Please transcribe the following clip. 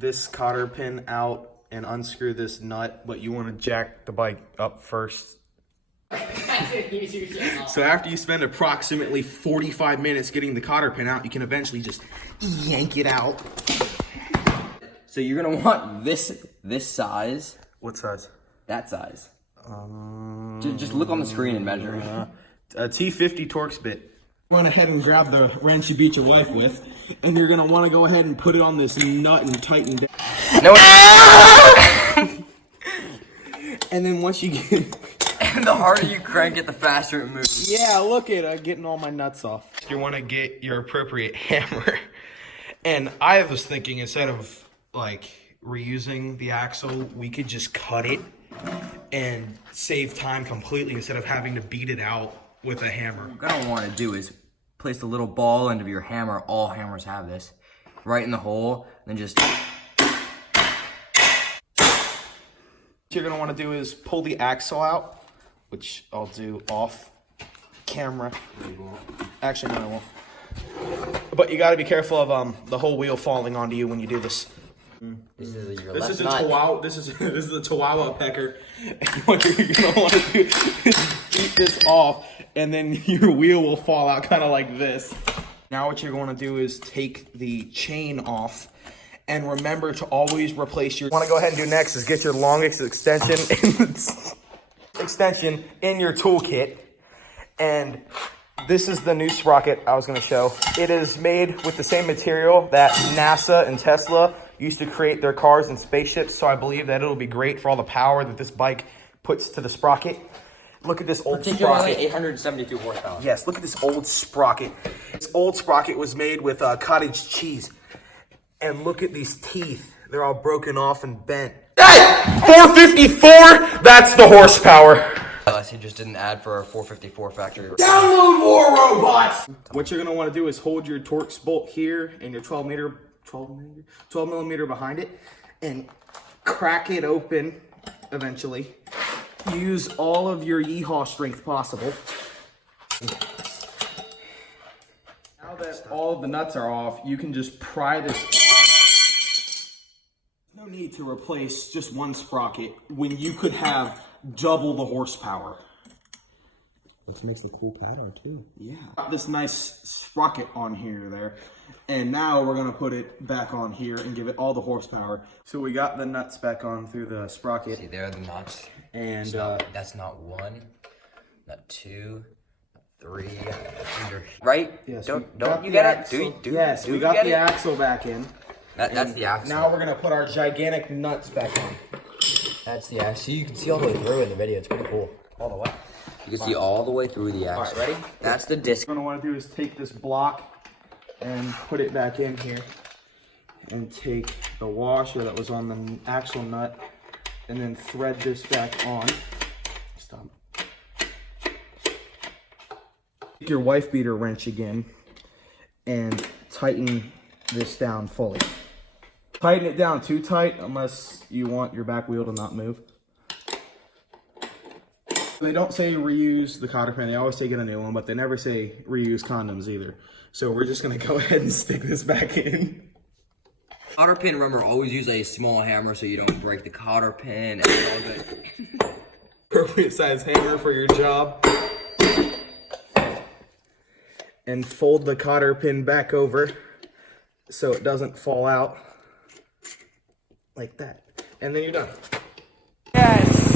this cotter pin out and unscrew this nut, but you want to jack the bike up first. So after you spend approximately 45 minutes getting the cotter pin out, you can eventually just yank it out. So you're gonna want this size. What size? That size. Just look on the screen and measure. A T50 Torx bit. Went ahead and grab the wrench you beat your wife with, and you're gonna want to go ahead and put it on this nut and tighten it down. No. And then once you get, And the harder you crank it, the faster it moves. yeah, look at getting all my nuts off. You want to get your appropriate hammer, and I was thinking instead of like reusing the axle, we could just cut it and save time completely instead of having to beat it out with a hammer. What you're gonna want to do is place the little ball end of your hammer. All hammers have this, right in the hole, and then just. What you're gonna want to do is pull the axle out, which I'll do off camera. Actually, no, I won't. But you got to be careful of the whole wheel falling onto you when you do this. This is your This left is a nut. Chihuahua. This is a Chihuahua pecker. And what you're gonna want to do is beat this off, and then your wheel will fall out kind of like this. Now what you're going to do is take the chain off, and remember to always replace your. Want to go ahead and do next is get your longest extension in your toolkit, and this is the new sprocket I was going to show. It is made with the same material that NASA and Tesla used to create their cars and spaceships, so I believe that it'll be great for all the power that this bike puts to the sprocket. Look at this old Particularly sprocket. 872 horsepower. Yes, look at this old sprocket. This old sprocket was made with cottage cheese. And look at these teeth. They're all broken off and bent. Hey! 454! That's the horsepower. Unless he just didn't add for a 454 factory. Download more robots! What you're going to want to do is hold your Torx bolt here and your 12 millimeter behind it and crack it open eventually. Use all of your yeehaw strength possible. Now that all of the nuts are off, you can just pry this. No need to replace just one sprocket when you could have double the horsepower. Which makes the cool paddle too. Yeah. Got this nice sprocket on here there. And now we're gonna put it back on here and give it all the horsepower. So we got the nuts back on through the sprocket. See, there are the nuts. And That's not one, not two, not three. Right? yes, Don't we got you the get axle. it? Do yes, do we you got get the it? axle back in. That's the axle. Now we're gonna put our gigantic nuts back on. That's the axle. You can see all the way through in the video. It's pretty cool. All the way. You can see all the way through the axle. All right, ready? That's the disc. What I'm gonna want to do is take this block and put it back in here, and take the washer that was on the axle nut, and then thread this back on. Stop. Take your wife beater wrench again and tighten this down fully. Tighten it down too tight unless you want your back wheel to not move. They don't say reuse the cotter pin. They always say get a new one, but they never say reuse condoms either. So we're just gonna go ahead and stick this back in. Cotter pin, remember, always use a small hammer so you don't break the cotter pin. It's all good. Appropriate size hammer for your job. And fold the cotter pin back over so it doesn't fall out. Like that. And then you're done. Yes!